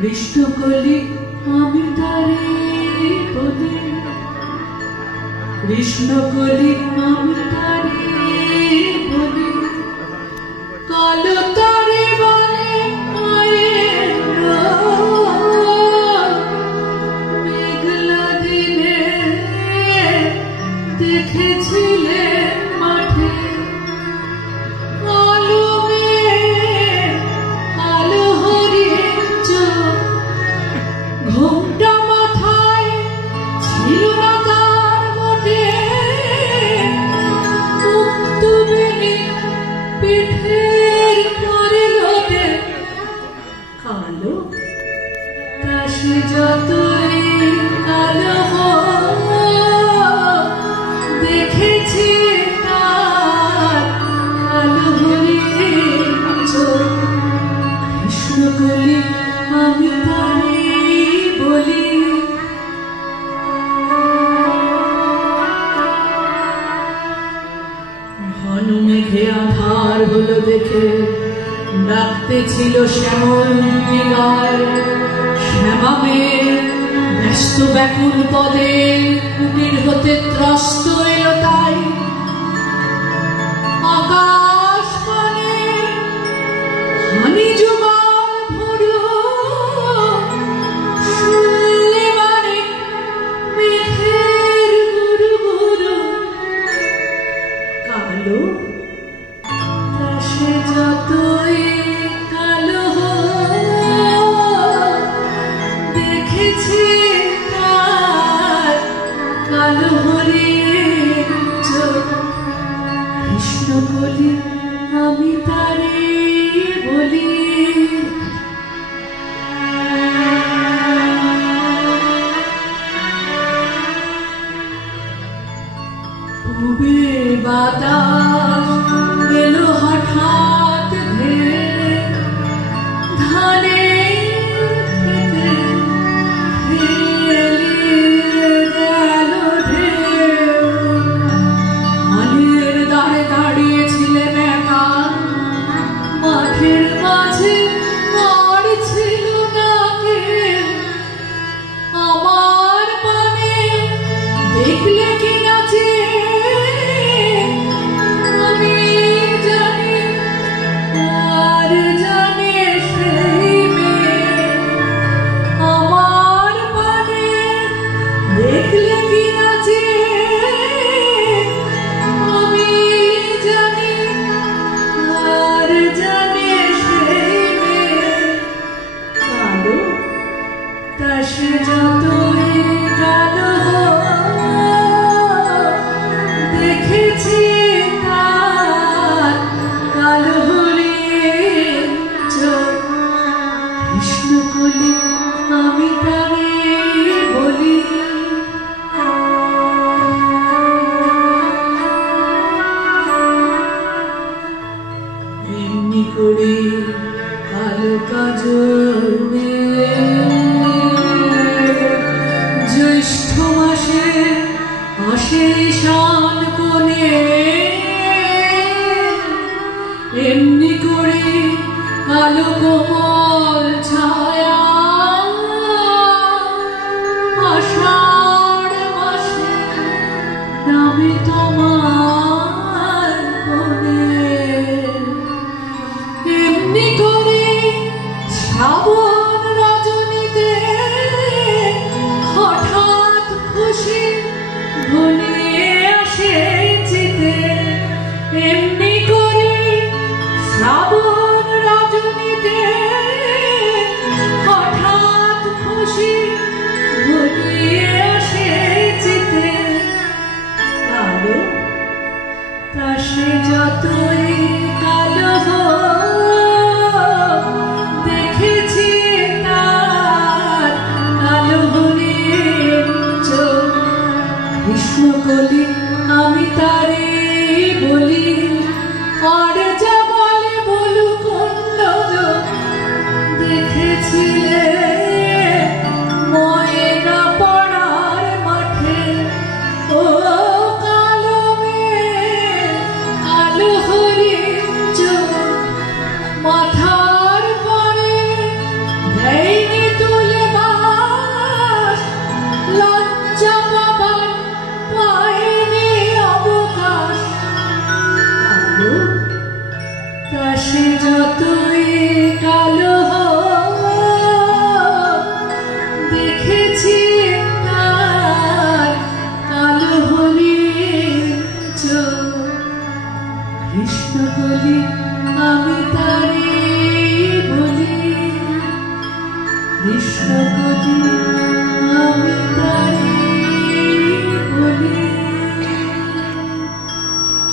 কৃষ্ণকলি আমি তারে বলি, কৃষ্ণকলি আমি তারে বলি, কালো তারে বলে মেঘলা দিনে দেখেছিলে মাঠে কালো মেঘ, কালো হরিণ চোখ, ঘোমটা মাথায় ছিল না তার মোটে, মুক্তবেণী পিঠের পরে লোটে, কালো তা সে যতই কালো হোক, দেখেছি তার কালো হরিণ চোখ। কৃষ্ণকলি আমি তারে বলি। ঘন মেঘে আধার হলো দেখে ডাকতে ছিল শ্যামল মৃগায়, শ্যামা মেঘ ব্যস্ত ব্যাকুল পদে কুটির হতে ত্রস্ত এলো তাই, আকাশ পানে হানি যুগল ভুরু, শুনলে মানে মেঘের গুরু গুরু, কালো তা সে যতই কালো হোক, দেখেছি তার কালো হরিণ চোখ। কৃষ্ণকলি আমি তারে বলি। পূবের বাতাস এলো হঠাৎ ধেয়ে, ধানের খেতে হেলিয়ে গেল ঢেউ। হালের দাঁড়ে দাঁড়িয়েছিলেন একা, মাঠের মাঝে আর ছিল না কেউ। আমার পানে দেখলে কি নাচে আমি জানি, আর জানে সেই মেয়ে। আমার পানে দেখলে কি নাচে আমি জানি, আর জানে সেই মেয়ে। কালো তা সে যতই কালো হোক, দেখেছি তার কালো হরিণ চোখ। কৃষ্ণকলি আমি তারে বলি। এমনি করে কালো কাজল দিয়ে জ্যৈষ্ঠ মাসে আসে ঈশান কোণে, এমনি করে কালো কোমল ছায়া আষাঢ় মাসে নামে তোমার কোণে। এমনি করে শ্রাবণ রজনীতে হঠাৎ খুশি ঘনিয়ে আসে চিতে। এমনি করে শ্রাবণ রজনীতে হঠাৎ খুশি ঘনিয়ে আসে চিতে। কালো তা সে যতই কালো হোক, দেখেছি তার কালো হরিণ চোখ। কৃষ্ণকলি আমি তারে বলি। আর যা বলে বলুক অন্যজন, দেখেছিলে ময়না পাড়ার মাঠে ও কালো মেঘ, কালো হরিণ চোখ। মাথার পরে দেয়নি দেখেছি তার কালো হরিণ চোখ কৃষ্ণকলি